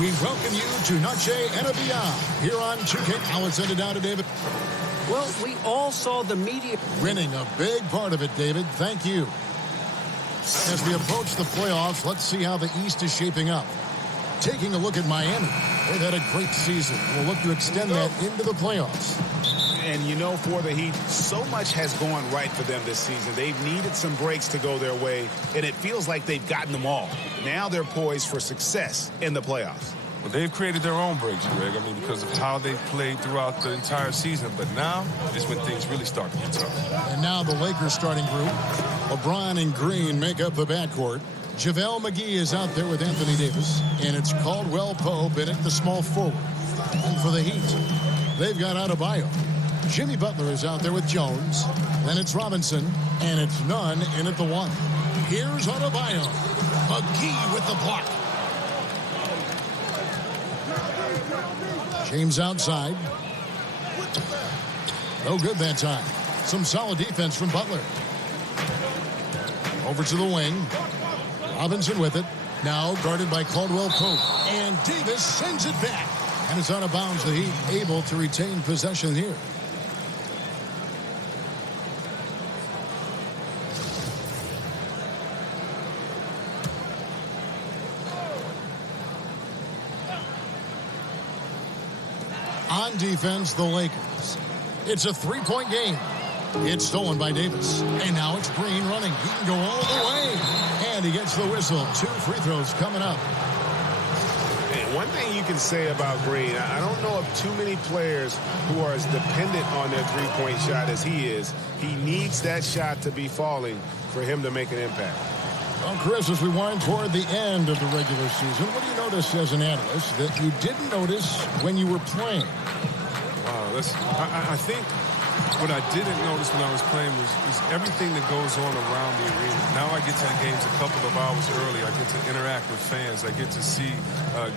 We welcome you to Noche and Beyond here on 2K. Now let's send it down to David. Well, we all saw the media Winning a big part of it, David. Thank you. As we approach the playoffs, let's see how the East is shaping up. Taking a look at Miami, they've had a great season. We'll look to extend that into the playoffs. And, you know, for the Heat, so much has gone right for them this season. They've needed some breaks to go their way, and it feels like they've gotten them all. Now they're poised for success in the playoffs. Well, they've created their own breaks, Greg. I mean, because of how they've played throughout the entire season. But now is when things really start to get tough. And now the Lakers starting group. LeBron and Green make up the backcourt. JaVale McGee is out there with Anthony Davis. And it's Caldwell Pope in at the small forward. And for the Heat, they've got Adebayo. Jimmy Butler is out there with Jones. Then it's Robinson. And it's Nunn in at the 1. Here's Adebayo. McGee with the block. James outside. No good that time. Some solid defense from Butler. Over to the wing. Robinson with it. Now guarded by Caldwell Pope. And Davis sends it back. And it's out of bounds. The Heat able to retain possession here. On defense, the Lakers. It's a three-point game. It's stolen by Davis. And now it's Green running. He can go all the way. And he gets the whistle. 2 free throws coming up. And one thing you can say about Green, I don't know of too many players who are as dependent on their three-point shot as he is. He needs that shot to be falling for him to make an impact. Well, Chris, as we wind toward the end of the regular season, what do you notice as an analyst that you didn't notice when you were playing? I think what I didn't notice when I was playing was everything that goes on around the arena. Now I get to the games a couple of hours early. I get to interact with fans. I get to see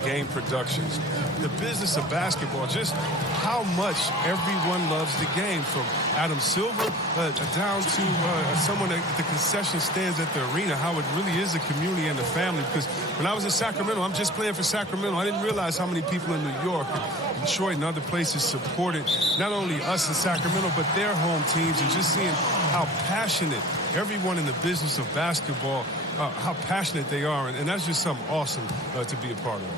game productions. The business of basketball, just how much everyone loves the game, from Adam Silver down to someone at the concession stands at the arena, how it really is a community and a family. Because when I was in Sacramento, I'm just playing for Sacramento. I didn't realize how many people in New York, Detroit, and other places supported not only us in Sacramento, but their home teams, and just seeing how passionate everyone in the business of basketball, how passionate they are, and that's just something awesome to be a part of.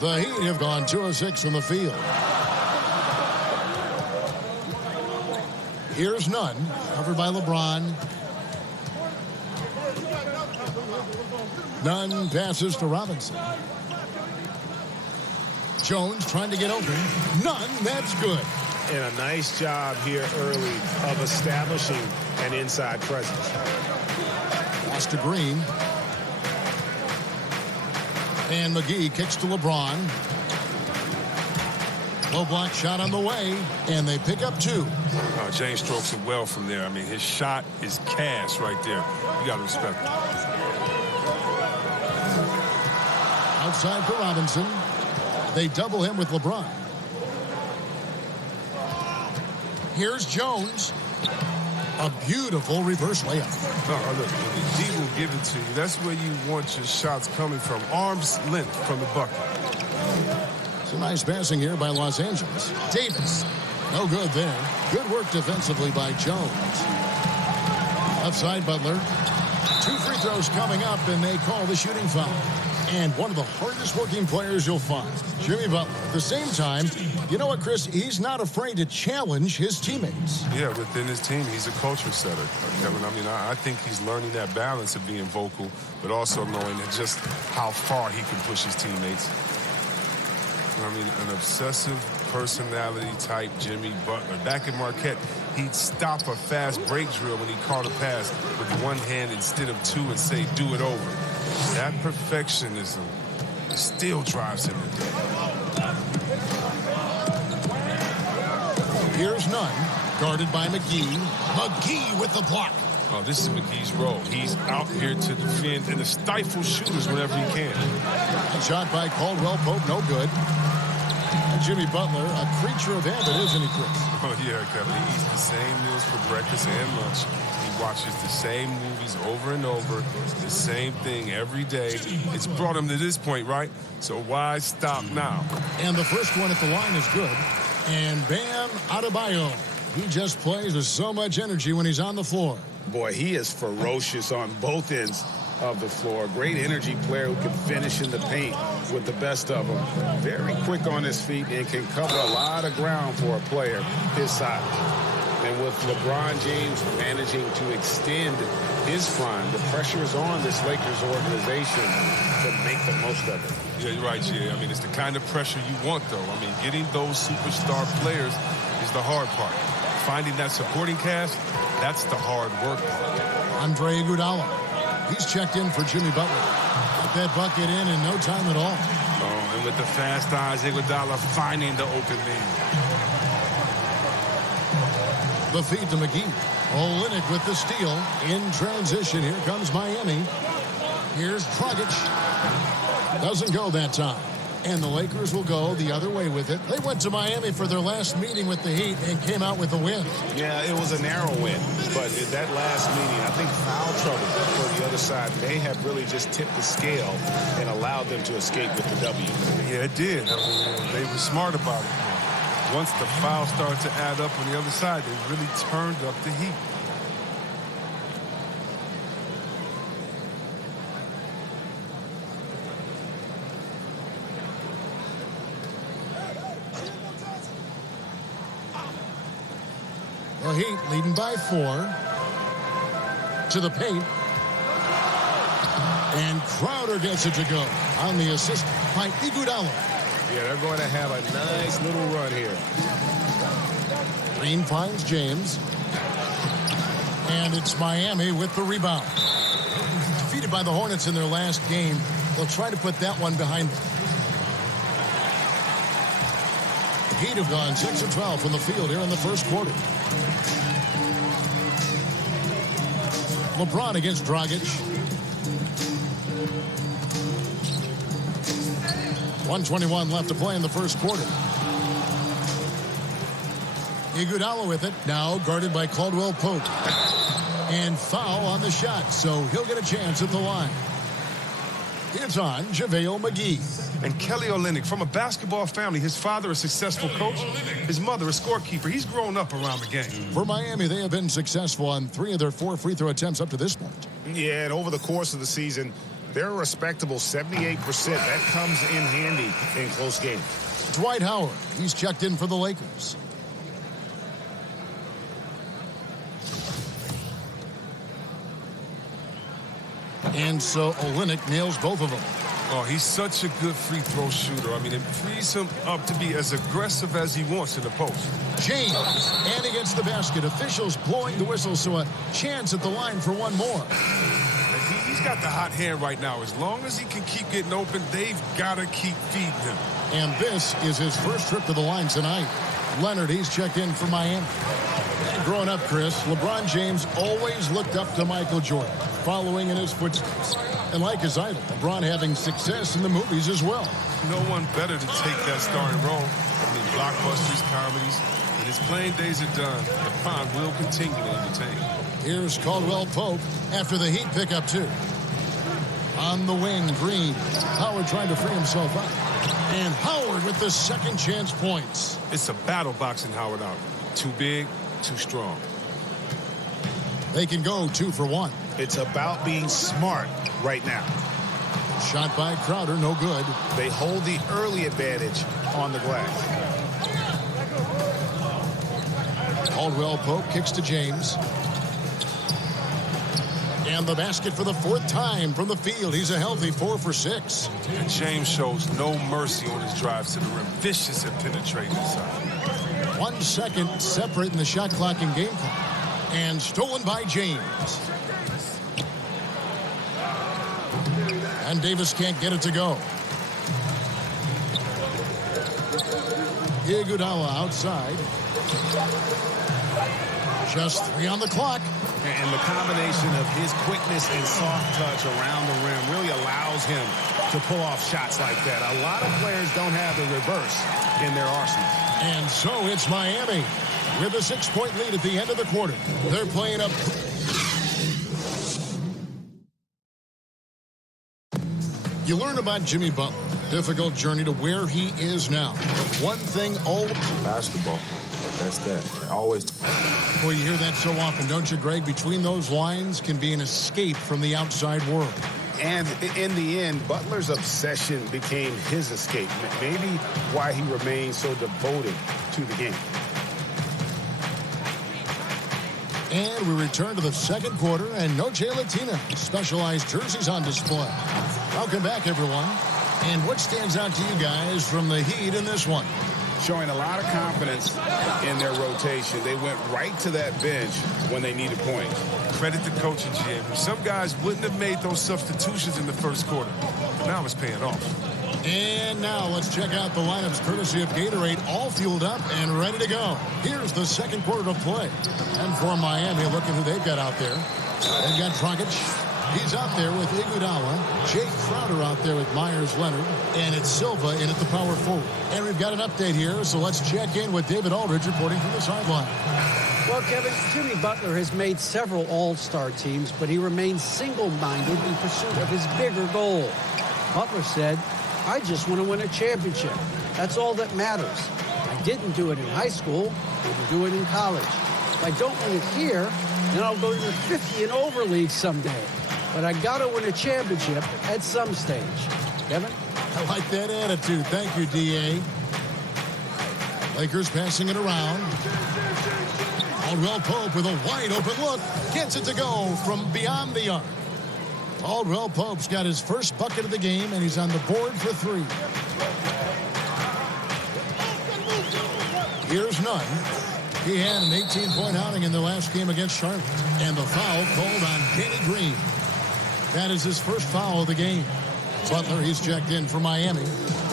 The Heat have gone 2 of 6 from the field. Here's Nunn, covered by LeBron. Nunn passes to Robinson. Jones trying to get open. Nunn, that's good. And a nice job here early of establishing an inside presence. Pass to Green. And McGee kicks to LeBron. Low block shot on the way, and they pick up 2. James strokes it well from there. I mean, his shot is cash right there. You got to respect it. Outside for Robinson. They double him with LeBron. Here's Jones. A beautiful reverse layup. Look, the D will give it to you. That's where you want your shots coming from. Arm's length from the bucket. Some nice passing here by Los Angeles. Davis. No good there. Good work defensively by Jones. Outside Butler. 2 free throws coming up, and they call the shooting foul. And one of the hardest working players you'll find, Jimmy Butler. At the same time, you know what, Chris? He's not afraid to challenge his teammates. Yeah, within his team, he's a culture setter, Kevin. I mean, I think he's learning that balance of being vocal, but also knowing just how far he can push his teammates. I mean, an obsessive personality type Jimmy Butler. Back in Marquette, he'd stop a fast break drill when he caught a pass with one hand instead of 2 and say, do it over. That perfectionism still drives him to do. Here's Nunn, guarded by McGee. McGee with the block. Oh, this is McGee's role. He's out here to defend and to stifle shooters whenever he can. A shot by Caldwell Pope, no good. Jimmy Butler, a creature of habit, isn't he, Chris? Oh, yeah, Kevin. He eats the same meals for breakfast and lunch. He watches the same movies over and over, the same thing every day. It's brought him to this point, right? So why stop now? And the first one at the line is good. And Bam Adebayo. He just plays with so much energy when he's on the floor. Boy, he is ferocious on both ends of the floor. Great energy player who can finish in the paint with the best of them. Very quick on his feet and can cover a lot of ground for a player his size. And with LeBron James managing to extend his prime, the pressure is on this Lakers organization to make the most of it. Yeah, you're right, Jay. I mean, it's the kind of pressure you want, though. I mean, getting those superstar players is the hard part. Finding that supporting cast, that's the hard work part. Andre Iguodala. He's checked in for Jimmy Butler. Got that bucket in no time at all. Oh, and with the fast eyes, Iguodala finding the open man. The feed to McGee. Olynyk with the steal. In transition, here comes Miami. Here's Dragic. Doesn't go that time. And the Lakers will go the other way with it. They went to Miami for their last meeting with the Heat and came out with a win. Yeah, it was a narrow win. But in that last meeting, I think foul trouble for the other side may have really just tipped the scale and allowed them to escape with the W. Yeah, it did. I mean, they were smart about it. Once the fouls started to add up on the other side, they really turned up the heat. The Heat leading by 4. To the paint. And Crowder gets it to go on the assist by Iguodala. Yeah, they're going to have a nice little run here. Green finds James. And it's Miami with the rebound. Defeated by the Hornets in their last game. They'll try to put that one behind them. Heat have gone 6 of 12 from the field here in the first quarter. LeBron against Dragic. 1:21 left to play in the first quarter. Iguodala with it. Now guarded by Caldwell Pope. And foul on the shot, so he'll get a chance at the line. It's on JaVale McGee. And Kelly Olynyk, from a basketball family, his father a successful coach, his mother a scorekeeper. He's grown up around the game. For Miami, they have been successful on 3 of their 4 free throw attempts up to this point. Yeah, and over the course of the season, they're a respectable 78%. That comes in handy in close games. Dwight Howard, he's checked in for the Lakers. And so Olynyk nails both of them. Oh, he's such a good free throw shooter. I mean, it frees him up to be as aggressive as he wants in the post. James, and against the basket. Officials blowing the whistle, so a chance at the line for one more. He's got the hot hand right now. As long as he can keep getting open, they've got to keep feeding him. And this is his first trip to the line tonight. Leonard, he's checked in for Miami. Growing up, Chris, LeBron James always looked up to Michael Jordan, following in his footsteps. And like his idol, LeBron having success in the movies as well. No one better to take that starring role. I mean, blockbusters, comedies. When his playing days are done, LeBron will continue to entertain. Here's Caldwell Pope after the Heat pick up 2. On the wing, Green. Howard trying to free himself up. And Howard with the second chance points. It's a battle boxing Howard out. Too big, too strong. They can go 2 for 1. It's about being smart right now. Shot by Crowder, no good. They hold the early advantage on the glass. Caldwell Pope kicks to James. And the basket for the 4th time from the field. He's a healthy 4 for 6. And James shows no mercy on his drives to the rim. Vicious and penetrating inside. 1 second separating the shot clock and game clock. And stolen by James. And Davis can't get it to go. Iguodala outside. Just 3 on the clock. And the combination of his quickness and soft touch around the rim really allows him to pull off shots like that. A lot of players don't have the reverse in their arsenal. And so it's Miami with a 6-point lead at the end of the quarter. They're playing up. You learn about Jimmy Butler. Difficult journey to where he is now. But one thing always... Basketball. That's that. Always. Well, you hear that so often, don't you, Greg? Between those lines can be an escape from the outside world. And in the end, Butler's obsession became his escape. Maybe why he remained so devoted to the game. And we return to the second quarter, and Noche Latina. Specialized jerseys on display. Welcome back, everyone. And what stands out to you guys from the Heat in this one? Showing a lot of confidence in their rotation. They went right to that bench when they needed points. Credit the coaching, GM. Some guys wouldn't have made those substitutions in the first quarter. But now it's paying off. And now let's check out the lineups courtesy of Gatorade, all fueled up and ready to go. Here's the second quarter of play. And for Miami, look at who they've got out there. They've got Dragic. He's out there with Iguodala. Jake Crowder out there with Myers-Leonard. And it's Silva in at the power forward. And we've got an update here, so let's check in with David Aldridge reporting from the sideline. Well, Kevin, Jimmy Butler has made several all-star teams, but he remains single-minded in pursuit of his bigger goal. Butler said, "I just want to win a championship. That's all that matters. I didn't do it in high school. I will do it in college. If I don't win it here, then I'll go to the 50 and over league someday. But I got to win a championship at some stage." Kevin? I like that attitude. Thank you, D.A. Lakers passing it around. Caldwell Pope with a wide open look. Gets it to go from beyond the arc. Caldwell Pope's got his first bucket of the game, and he's on the board for 3. Here's Nunn. He had an 18-point outing in the last game against Charlotte. And the foul called on Danny Green. That is his first foul of the game. Butler, he's checked in for Miami.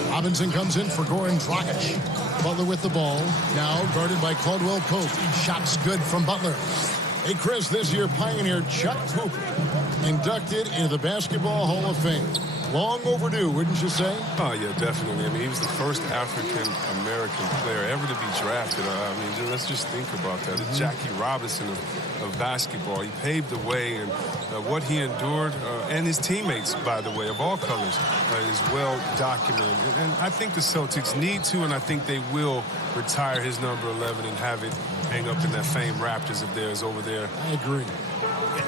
Robinson comes in for Goran Dragic. Butler with the ball. Now guarded by Caldwell Pope. Shots good from Butler. Hey, Chris, this year pioneer Chuck Cooper inducted into the Basketball Hall of Fame. Long overdue, wouldn't you say? Oh, yeah, definitely. I mean, he was the first African-American player ever to be drafted. I mean, let's just think about that. The Jackie Robinson of basketball. He paved the way, and what he endured, and his teammates, by the way, of all colors, is well documented. And I think the Celtics need to, and I think they will retire his number 11 and have it hang up in that famed Raptors of theirs over there. I agree.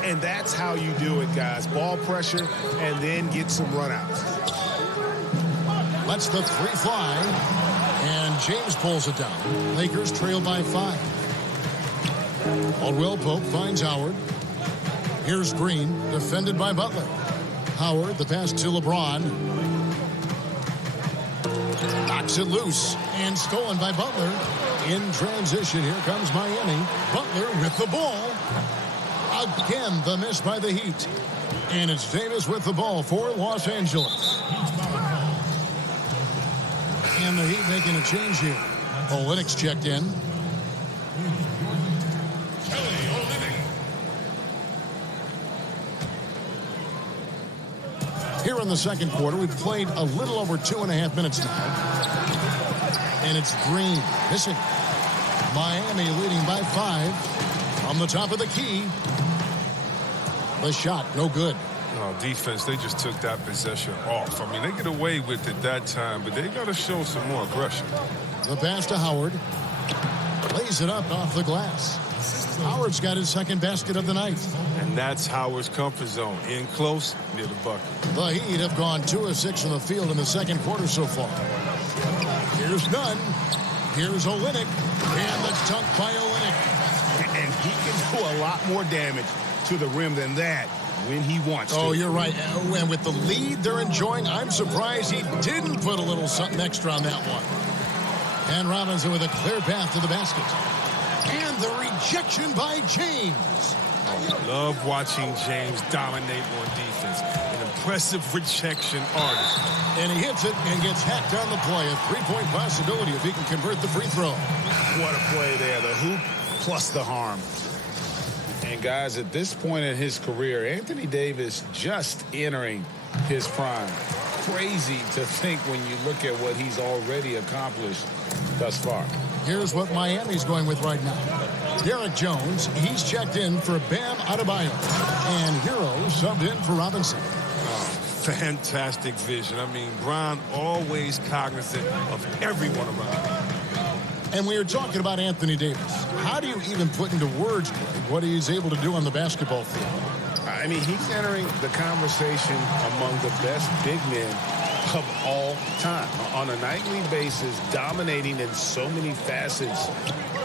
And that's how you do it, guys. Ball pressure and then get some runouts. Lets the 3 fly. And James pulls it down. Lakers trail by 5. Caldwell Pope finds Howard. Here's Green, defended by Butler. Howard, the pass to LeBron. Knocks it loose and stolen by Butler. In transition, here comes Miami. Butler with the ball. Again, the miss by the Heat. And it's Davis with the ball for Los Angeles. And the Heat making a change here. Olynyk's checked in. Here in the second quarter, we've played a little over 2.5 minutes now. And it's Green missing. Miami leading by 5. On the top of the key. The shot, no good. Oh, defense, they just took that possession off. I mean, they get away with it that time, but they got to show some more aggression. The pass to Howard. Lays it up off the glass. Howard's got his second basket of the night. And that's Howard's comfort zone. In close, near the bucket. The Heat have gone 2 of 6 from the field in the second quarter so far. Here's Nunn. Here's Olynyk. And that's dunked by Olynyk. And he can do a lot more damage to the rim than that when he wants to. Oh, you're right. And with the lead they're enjoying, I'm surprised he didn't put a little something extra on that one. And Robinson with a clear path to the basket. And the rejection by James. I love watching James dominate on defense. An impressive rejection artist. And he hits it and gets hacked on the play. A 3-point possibility if he can convert the free throw. What a play there. The hoop plus the harm. And guys, at this point in his career, Anthony Davis just entering his prime. Crazy to think when you look at what he's already accomplished thus far. Here's what Miami's going with right now. Derek Jones, he's checked in for Bam Adebayo. And Hero subbed in for Robinson. Fantastic vision. I mean, Bron always cognizant of everyone around him. And we were talking about Anthony Davis. How do you even put into words what he's able to do on the basketball field? I mean, he's entering the conversation among the best big men of all time. On a nightly basis, dominating in so many facets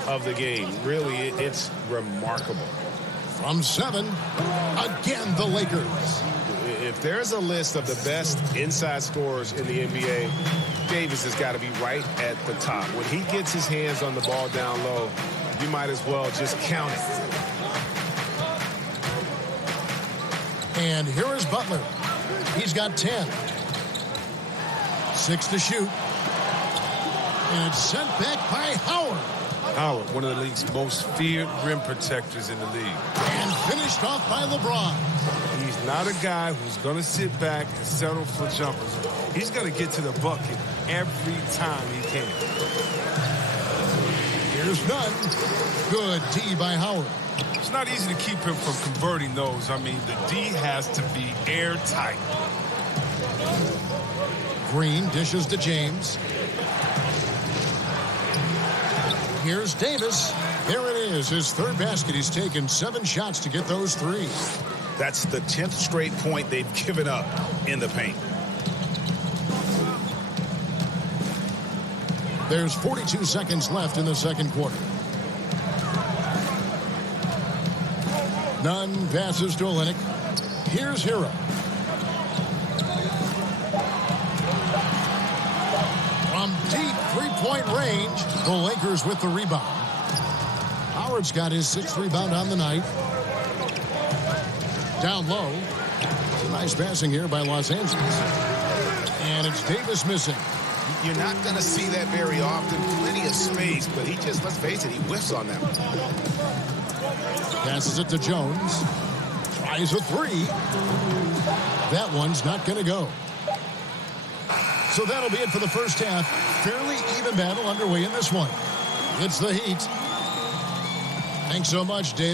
of the game. Really, it's remarkable. From 7, again the Lakers. If there's a list of the best inside scorers in the NBA, Davis has got to be right at the top. When he gets his hands on the ball down low, you might as well just count it. And here is Butler. He's got 10. 6 to shoot. And it's sent back by Howard. Howard, one of the league's most feared rim protectors in the league. And finished off by LeBron. He's not a guy who's going to sit back and settle for jumpers. He's going to get to the bucket every time he can. Here's none. Good D by Howard. It's not easy to keep him from converting those. I mean, the D has to be airtight. Green dishes to James. Here's Davis. There it is, his third basket. He's taken 7 shots to get those 3. That's the 10th straight point they've given up in the paint. There's 42 seconds left in the second quarter. Nunn passes to Olynyk. Here's Hero. From deep three-point range, the Lakers with the rebound. Howard's got his 6th rebound on the night. Down low. It's a nice passing here by Los Angeles. And it's Davis missing. You're not going to see that very often. Plenty of space, but he just, let's face it, he whiffs on that one. Passes it to Jones. Tries a 3. That one's not going to go. So that'll be it for the first half. Fairly even battle underway in this one. It's the Heat. Thanks so much, Dave.